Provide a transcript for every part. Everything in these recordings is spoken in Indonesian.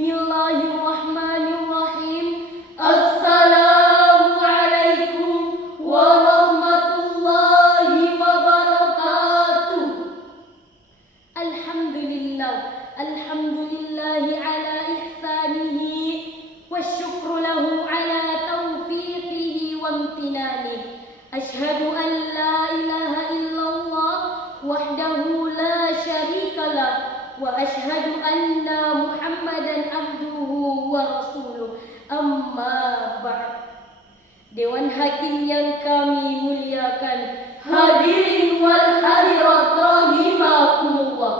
Bismillahirrahmanirrahim. Assalamualaikum warahmatullahi wabarakatuh. Alhamdulillahi ala ihsanihi wasyukru lahu ala taufiqihi wa amtinanihi. Ashhadu an la ilaha illallah wahdahu la syarikalah wa ashhadu anna Muhammadan abduhu wa rasuluh. Amma ba'd. Dewan Hakim yang kami muliakan, hadirin wal hadirat rahimakumullah.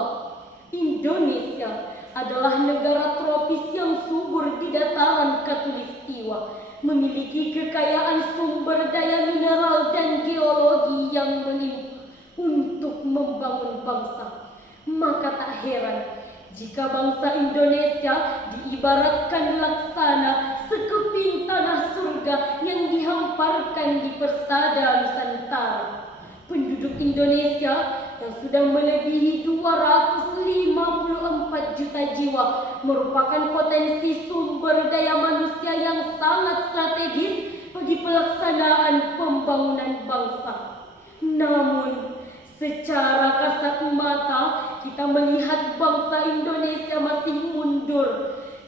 Indonesia adalah negara tropis yang subur di dataran khatulistiwa, memiliki kekayaan sumber daya mineral dan geologi yang melimpah untuk membangun bangsa. Maka tak heran jika bangsa Indonesia diibaratkan laksana sekeping tanah surga yang dihamparkan di persada Nusantara. Penduduk Indonesia yang sudah melebihi 254 juta jiwa merupakan potensi sumber daya manusia yang sangat strategis bagi pelaksanaan pembangunan bangsa. Namun, secara kasat mata kita melihat bangsa Indonesia masih mundur.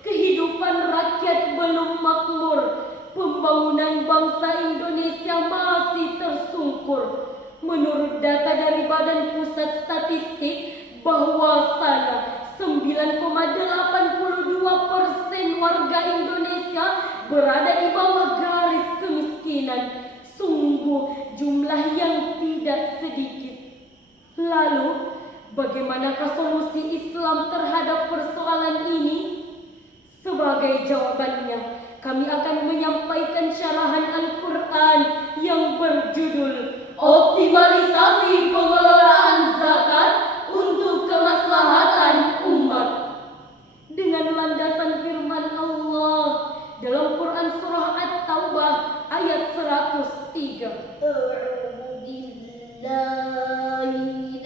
Kehidupan rakyat belum makmur. Pembangunan bangsa Indonesia masih tersungkur. Menurut data dari Badan Pusat Statistik, bahwasanya 9,82% warga Indonesia berada di bawah garis kemiskinan. Sungguh jumlah yang tidak sedikit. Lalu, bagaimanakah solusi Islam terhadap persoalan ini? Sebagai jawabannya, kami akan menyampaikan syarahan Al-Quran yang berjudul Optimalisasi Pengelolaan Zakat untuk Kemaslahatan Umat. Dengan landasan firman Allah dalam Quran Surah At-Taubah ayat 103. Dari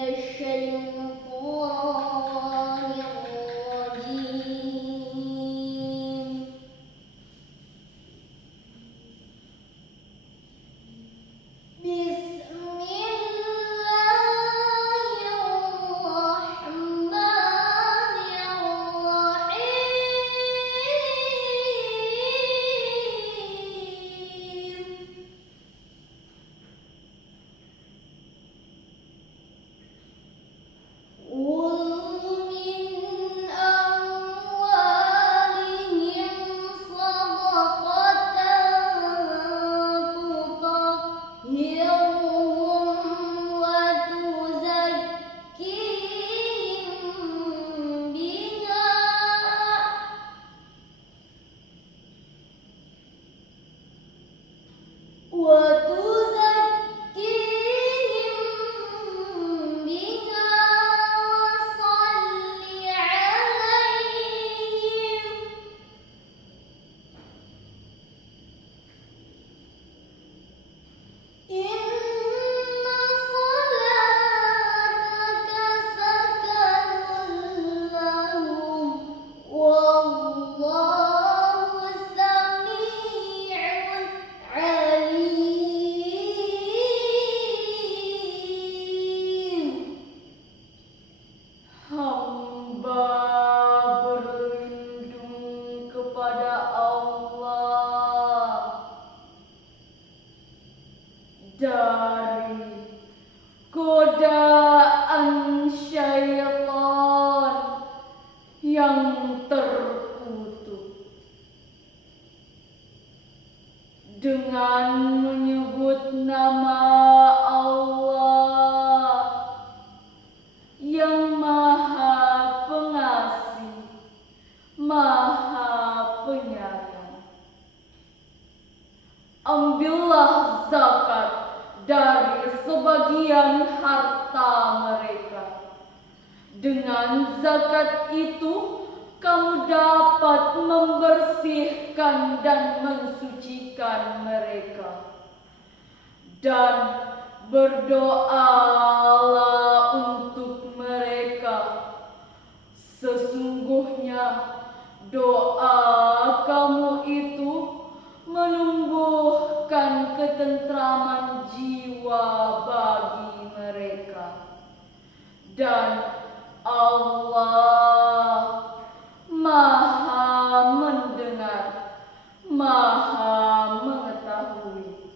godaan syaitan yang terkutuk dengan menyebut nama Allah yang Maha Pengasih, Maha Penyayang. Ambillah zakat dari sebagian harta mereka. Dengan zakat itu, kamu dapat membersihkan dan mensucikan mereka. Dan berdoalah untuk mereka. Sesungguhnya Doa kamu itu menumbuhkan ketentraman jiwa bagi mereka. Dan Allah Maha mendengar, Maha mengetahui.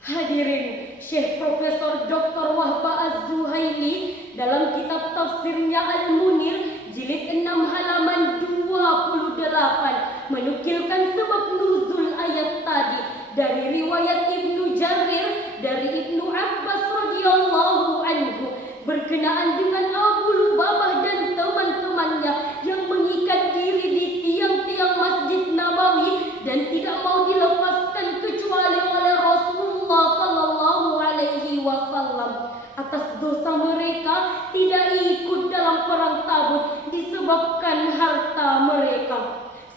Hadirin, Syekh Profesor Dr. Wahba Az-Zuhaili dalam kitab tafsirnya Al-Munir jilid 6 halaman 28 menukilkan sebab nuzul ayat tadi dari riwayat Ibnu Jarir dari Ibnu Abbas radhiyallahu anhu berkenaan dengan Abu Lubabah dan teman-temannya yang mengikat diri di tiang-tiang Masjid Nabawi dan tidak mau dilepaskan kecuali oleh Rasulullah sallallahu alaihi wasallam. Atas dosa mereka tidak ikut dalam perang Tabuk disebabkan harta mereka.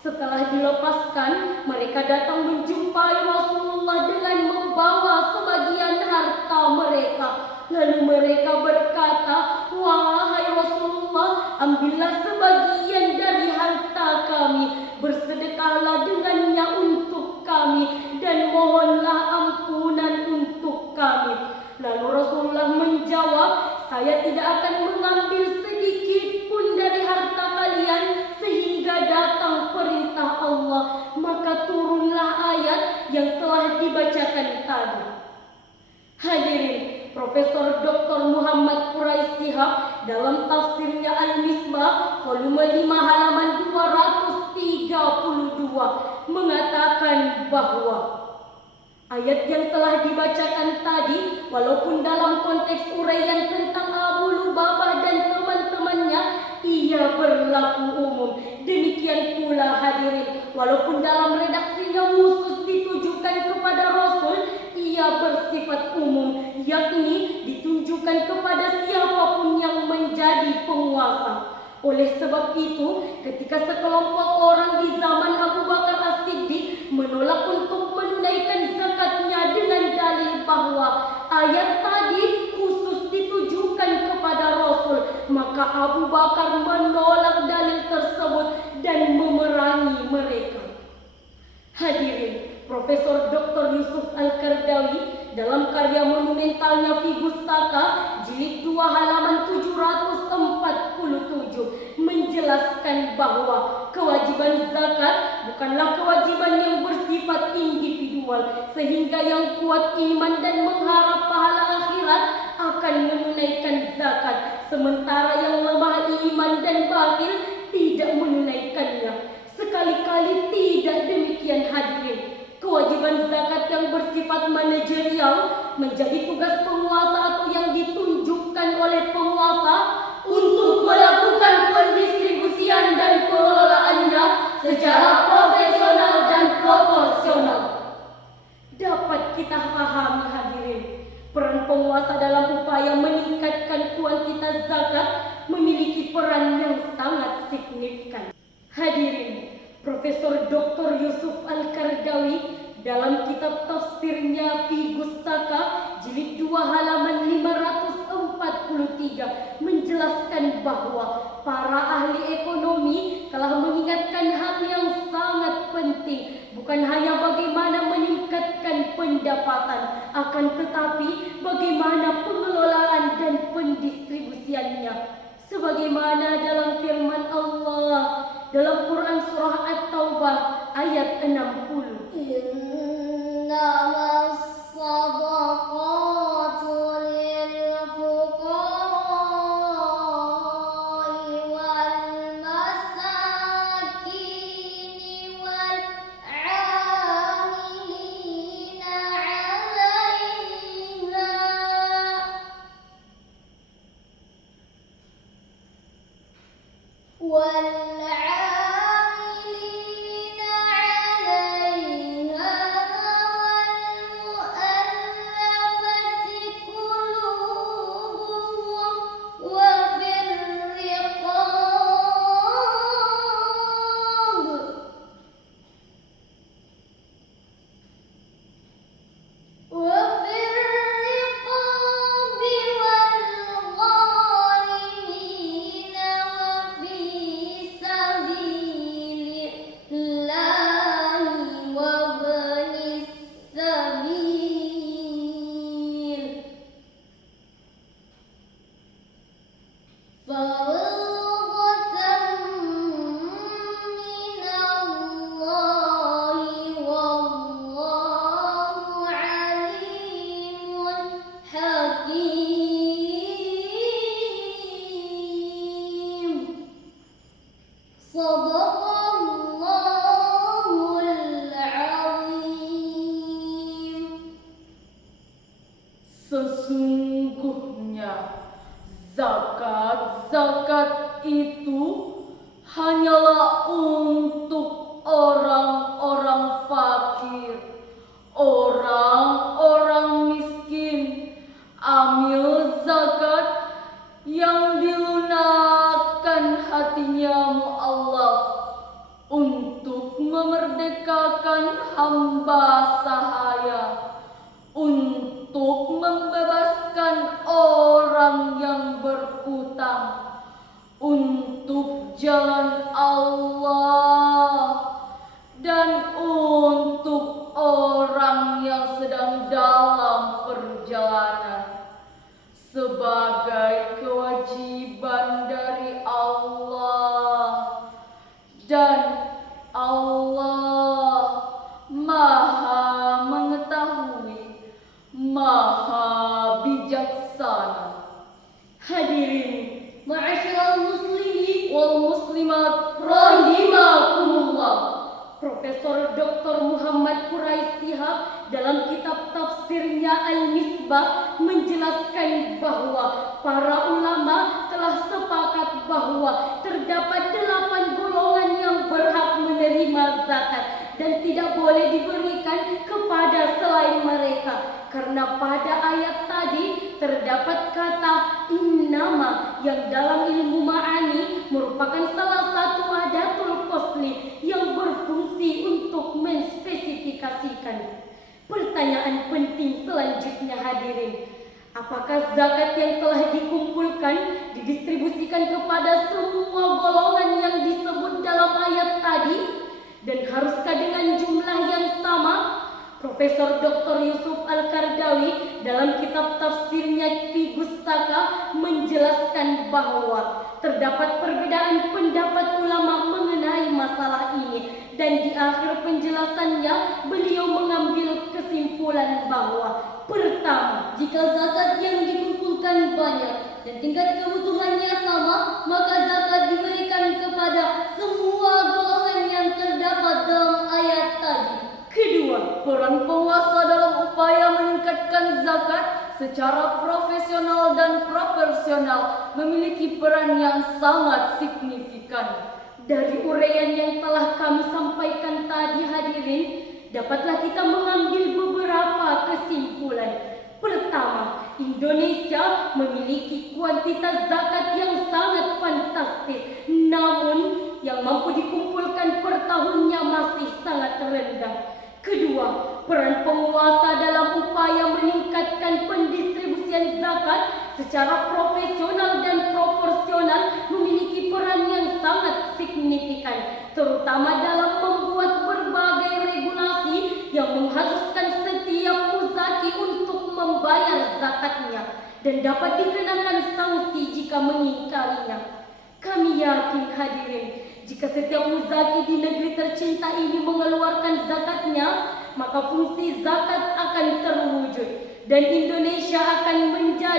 Setelah dilepaskan, mereka datang menjumpai Rasulullah dengan membawa sebagian harta mereka. Lalu mereka berkata, "Wahai Rasulullah, ambillah sebagian dari harta kami, bersedekahlah dengannya untuk kami, dan mohonlah ampunan untuk kami." Lalu Rasulullah menjawab, "Saya tidak akan mengambil sedikit pun dari harta kalian sehingga datang perintah Allah." Maka turunlah ayat yang telah dibacakan tadi. Hadirin, Profesor Dr. Muhammad Quraisy Shihab dalam tafsirnya Al-Misbah volume 5 halaman 232 mengatakan bahwa ayat yang telah dibacakan tadi walaupun dalam konteks uraian tentang Abu Lubabah dan teman-temannya ia berlaku umum. Demikian pula hadirin, walaupun dalam redaksinya khusus ditujukan kepada Rasul, ia bersifat umum, yakni ditunjukkan kepada siapapun yang menjadi penguasa. Oleh sebab itu, ketika sekelompok orang di zaman Abu Bakar As-Siddiq menolak untuk menunaikan zakatnya dengan dalil bahwa ayat tadi khusus ditujukan kepada Rasul, maka Abu Bakar menolak dalil tersebut dan memerangi mereka. Hadirin, Profesor Dr. Yusuf Al-Qaradawi dalam karya monumentalnya Fi Gustaka jilid 2 halaman 747 menjelaskan bahwa kewajiban zakat bukanlah kewajiban yang bersifat individual, sehingga yang kuat iman dan mengharap pahala akhirat akan menunaikan zakat, sementara yang lemah iman dan bakhil tidak menunaikannya. Sekali-kali tidak demikian hadirin. Kewajiban zakat yang bersifat manajerial menjadi tugas penguasa atau yang ditunjukkan oleh penguasa untuk melakukan pendistribusian dan pengelolaannya secara profesional dan proporsional. Dapat kita pahami hadirin, peran penguasa dalam upaya meningkatkan kuantitas zakat memiliki peran yang sangat signifikan. Hadirin, Profesor Dr. Yusuf Al-Qaradawi dalam kitab tafsirnya Fi Gustaka jilid 2 halaman 543 menjelaskan bahwa para ahli ekonomi telah mengingatkan hal yang sangat penting, bukan hanya bagaimana meningkatkan pendapatan, akan tetapi bagaimana pengelolaan dan pendistribusiannya. Sebagaimana dalam firman Allah dalam Quran surah At-Taubah ayat 60. Innamas sadaqatu lil fuqara'i wal masakin wal 'amilina 'alaiha والعاملين عليها Sadaqallahul azim. Sesungguhnya zakat itu hanyalah untuk orang-orang fakir, orang-orang miskin. Ambil zakat yang dilunakkan hatinya Allah untuk memerdekakan hamba sahaya, untuk membebaskan orang yang berutang, untuk jalan Allah, dan untuk orang yang sedang dalam perjalanan, sebagai kewajiban dari Allah. Dan Allah Maha mengetahui, Maha bijaksana. Hadirin ma'asyiral muslimin Wal muslimat rahimakumullah. Profesor Dr. Muhammad Quraish Shihab dalam kitab tafsirnya Al-Misbah menjelaskan bahwa para ulama telah sepakat bahwa terdapat 8 golongan yang berhak menerima zakat dan tidak boleh diberikan kepada selain mereka, karena pada ayat tadi terdapat kata innama yang dalam ilmu ma'ani merupakan salah satu adatul qasli yang berfungsi untuk menspesifikasikan. Pertanyaan penting selanjutnya hadirin, apakah zakat yang telah dikumpulkan didistribusikan kepada semua golongan yang disebut dalam ayat tadi? Dan haruskah dengan jumlah yang sama? Profesor Dr. Yusuf Al-Qardawi dalam kitab tafsirnya Fi Gustaka menjelaskan bahwa terdapat perbedaan pendapat ulama mengenai masalah ini, dan di akhir penjelasannya beliau mengambil kesimpulan bahwa pertama, Jika zakat yang dikumpulkan banyak dan tingkat kebutuhannya sama, maka zakat diberikan kepada semua golongan yang terdapat dalam ayat tadi. kedua, peran penguasa dalam upaya meningkatkan zakat secara profesional dan proporsional memiliki peran yang sangat signifikan. dari uraian yang telah kami sampaikan tadi hadirin, dapatlah kita mengambil beberapa kesimpulan. Pertama, Indonesia memiliki kuantitas zakat yang sangat fantastis, namun yang mampu dikumpulkan per tahunnya masih sangat rendah. Kedua, peran penguasa dalam upaya meningkatkan pendistribusian zakat secara profesional dan proporsional memiliki peran yang sangat signifikan, terutama dalam membuat berbagai regulasi yang mengharuskan setiap muzaki untuk membayar zakatnya dan dapat dikenakan sanksi jika mengingkarinya. Kami yakin hadirin, jika setiap muzaki di negeri tercinta ini mengeluarkan zakatnya, maka fungsi zakat akan terwujud dan Indonesia akan menjadi